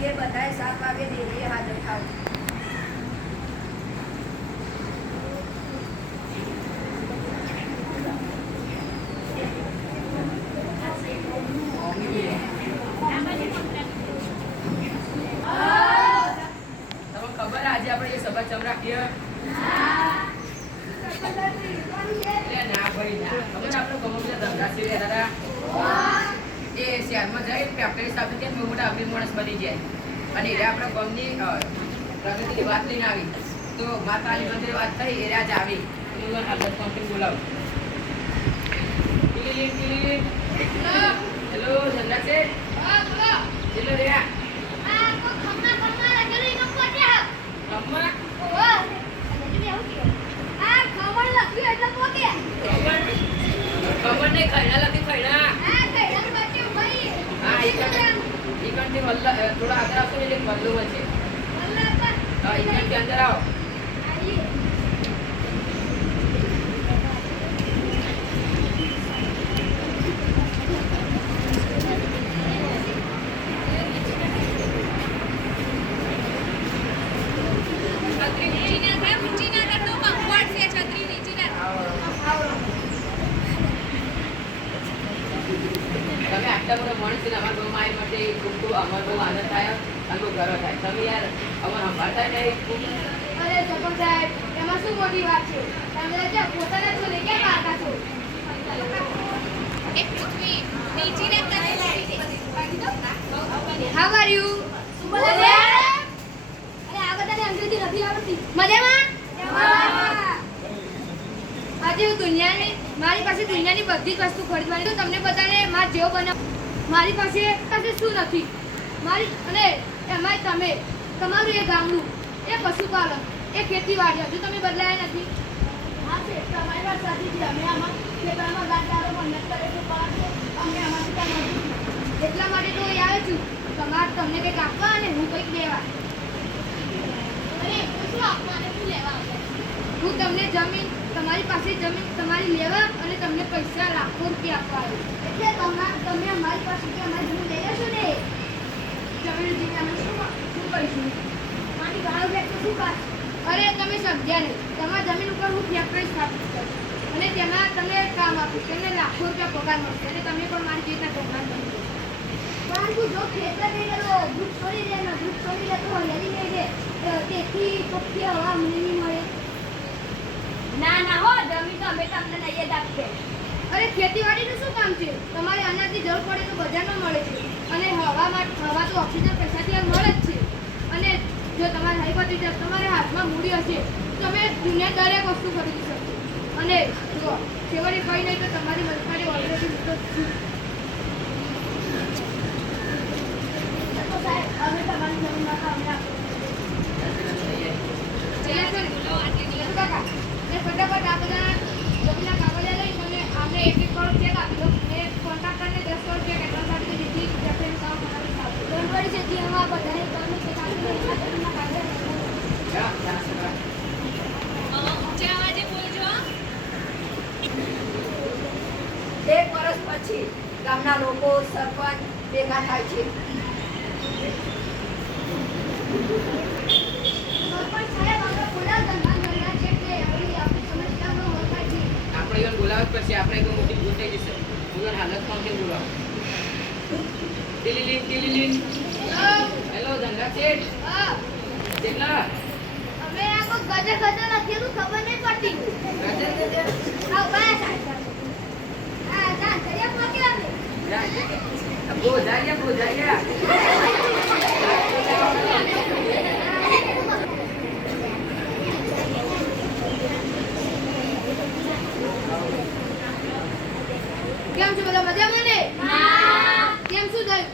એ બધાએ 7 વાગે ડેરીએ હાજર થાવ. પ્રગતિની વાત લઈને આવી તો માતાની મંદિર વાત થઈ એ રાજ આવી બોલાવો. હેલો જંગલા છે ચલો રે ખબર નહીં ખૈડા લખી ખૈડા હા ઈકણથી થોડા આગળ આવશો એટલે વલ્લુ છે. हाँ इधर के अंदर आओ. તમે આટલા બધા માણસ છે અમારા બહુ માય માટે ખૂબ અમારો બહુ આનંદ થાય અને બહુ ગર્વ થાય. તમે યાર અમારે સંભાળતા નહીં. અરે સરપંચ સાહેબ એમાં શું મોટી વાત છે? તમે જે પોતાના છો ને ક્યાં પાકા છો? એક પૃથ્વી નીચીને કરે હાઉ આર યુ? અરે આ બધાને અંગ્રેજી નથી આવડતી. મજામાં? આજે હું મારી પાસે દુનિયાની બધી જ વસ્તુ ખરીદવાની તો તમને બધાને માર જેવો બનાવ. મારી પાસે શું નથી મારી અને એમાંય તમે તમારું એ ગામડું એ પશુપાલન એ ખેતીવાડી હજુ તમે બદલાયા નથી. હા છે તમારી વાત સાચી છે. અમે આમાં ખેતરમાં ગાંઠારો મહેનત કરે છે પણ અમે આમાંથી કામ નથી. એટલા માટે તો અહીં આવ્યો છું તમારે તમને કંઈક આપવા અને હું કંઈક દેવા. અરે શું આપવા અને શું લેવા આવશે? હું તમને જમીન તમારી પાસે જમીન તમારી લેવા અને તમને પૈસા લાખો રૂપિયા આપવા આવ્યો. એટલે તમે અમારી પાસેથી અમારી જમીન લઈ લેશો ને? જમીન જીને અમે શું કરીશું? મારી ગાળો બેઠો શું કાઢ? અરે તમે સમજ્યા નહીં. તમારી જમીન ઉપર હું ફેક્ટરી સ્થાપિત કરીશ અને તેમાં તમે કામ આપીશ. તેમને લાખો રૂપિયા પગાર મળશે અને તમે પણ મારી રીતના પગાર બની જશો. પરંતુ જો ખેતર નહીં રહો દૂધ છોડી દે ને દૂધ છોડી દે તો હરિયાળી નહીં દે તેથી ચોખ્ખી હવા મને નહીં મળે. ના હો જમીન તો અમે તમને નહીં જ આપીએ. અરે ખેતીવાડીનું શું કામ છે? તમારે અનાજની જરૂર પડે તો બજારમાં મળે છે અને હવા તો ઓક્સિજન પૈસાથી મળે જ છે. અને જો તમારે હાઈપોથેસિસ તમારા હાથમાં મૂડી હશે તો તમે દુનિયા દરેક વસ્તુ ખરીદી શકશો. અને જો છેવટે કંઈ નહીં તો તમારી મજબૂરી ઓલરેડી મુક્ત છું. સાહેબ અમે તમારી જમીનમાં કામ રાખો કાકા ફટાફટ આ બધા જમીનના કાગળિયા લઈ મને આમને 1 કરોડ ચેક આપી દો. મેં કોન્ટ્રાક્ટરને 10 કરોડ ચેક એડવાન્સ આપી દીધી. જમીન કામ બનાવી સારું ગણપડી છે ત્યાં હવા બધાને તમને ચેક આપી દો. જમીનના કાગળિયા ઊંચા અવાજે બોલજો. 1 વર્ષ પછી ગામના લોકો સરપંચ ભેગા થાય છે. સરપંચ સાહેબ આપણે બોલાવતા આપણે બોલાવ જ પડશે. આપણે કોઈ મોટી ભૂલ થઈ જશે. હું હાલત પણ કેમ બોલાવ? ટીલીલીન હેલો ધંધા શેઠ કેટલા અમે આ કોઈ ગજર નથી તો ખબર નહીં પડતી. ગજર આવ બસ આ જા દરિયા પહોંચી આપણે બો જાય કેમ છો બધા મજામાં ને? હા. કેમ શું થયું?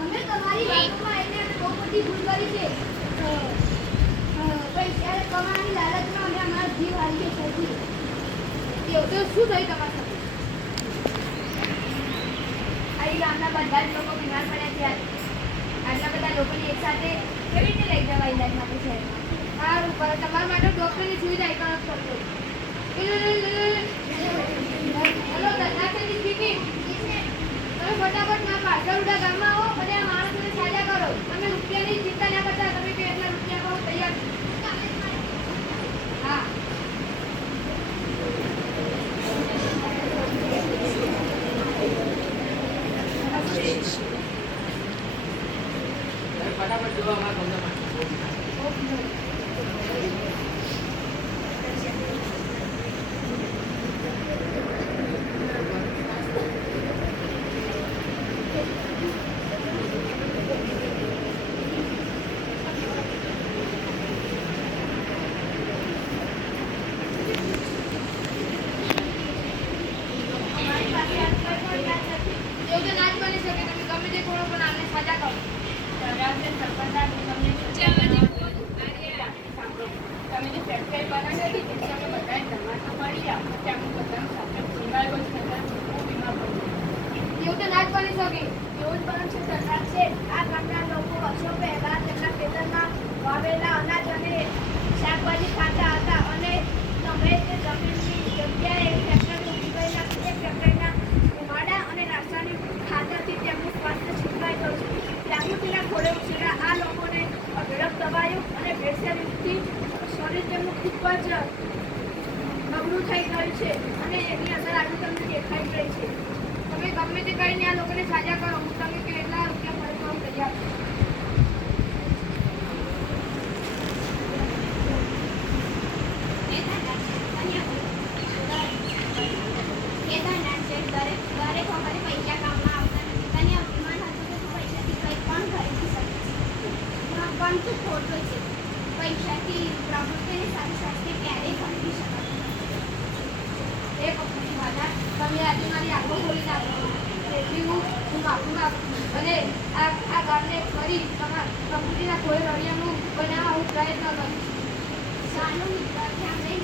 અમે તમારી વાતમાં આવીને બહુ મોટી ભૂલ કરી છે. પૈસા કમાવાની લાલચમાં અમે અમારા જીવ હારી છે. એવું તો શું થયું તમારા સાથે? આ ગામના બધા જ લોકો બીમાર પડ્યા છે. આટલા બધા લોકોને એકસાથે કેવી રીતે લઈ જવા ઇલાજ માટે છે? સારું પર તમારા માટે ડોક્ટરની સુવિધા એકણ કરજો. Hello Dhanachandi speaking. તમે ફટાફટ ના પાછળ ઉડા ગામમાં આવો અને આ માણસોને સાજા કરો. તમે રૂપિયાની છોડો પણ આમને સજા કરો. સરપંચ તમને સાંભળો. તમે જે ફેક્ટરી બનાવી હતી તે તમે બધાએ ધર્માર્થ મળી જાઓ પછી આપણે બધાને સાથે બીમાર હોય છે બહુ બીમાર પડે. એવું તો ના જ બની શકે. એવું જ બને છે સરકાર છે. આ ગામના લોકો વર્ષો પહેલા તેમના ખેતરમાં વાવેલા અનાજ અને શાકભાજી ખાતા હતા અને તમે તે જમીનની જગ્યાએ ફેક્ટરી ઊભી કરી નાખી. એ ફેક્ટરીના ધુમાડા અને રાસાયણિક ખાતરથી તેમનું સ્વાસ્થ્ય છીનવાઈ ગયું છે. જાગૃતિના ખોળે ઉછેરા આ લોકોને ઝડપ દબાયું અને ભેળસેળથી શરીર તેમનું ખૂબ જ નબળું થઈ ગયું છે અને એની અસર આજે તમને દેખાઈ ગઈ છે. તમે ગમે તે કરીને આ લોકોને સાજા કરો. હું તમને કેટલા રૂપિયા મળે તો હું તૈયાર છું. કેદારનાથ છે દરેક વખતે પૈસા કામમાં આવતા નથી. તને અભિમાન હતું કે તું પૈસાથી કંઈ પણ ખરીદી શકીશ પણ તું ખોટો છે. પૈસાથી પ્રવૃત્તિની સાથે સાથે ક્યારેય ખરીદી શકાતું એ પકડી માતા તમે આજે મારી આંખો ખોલી નાખો. તેથી હું માફી માંગુ છું અને આ ગામને ફરી પ્રકૃતિના ખોળે રળિયામણું બનાવવા હું પ્રયત્ન કરીશ. સારું મિત્ર ધ્યાન રહી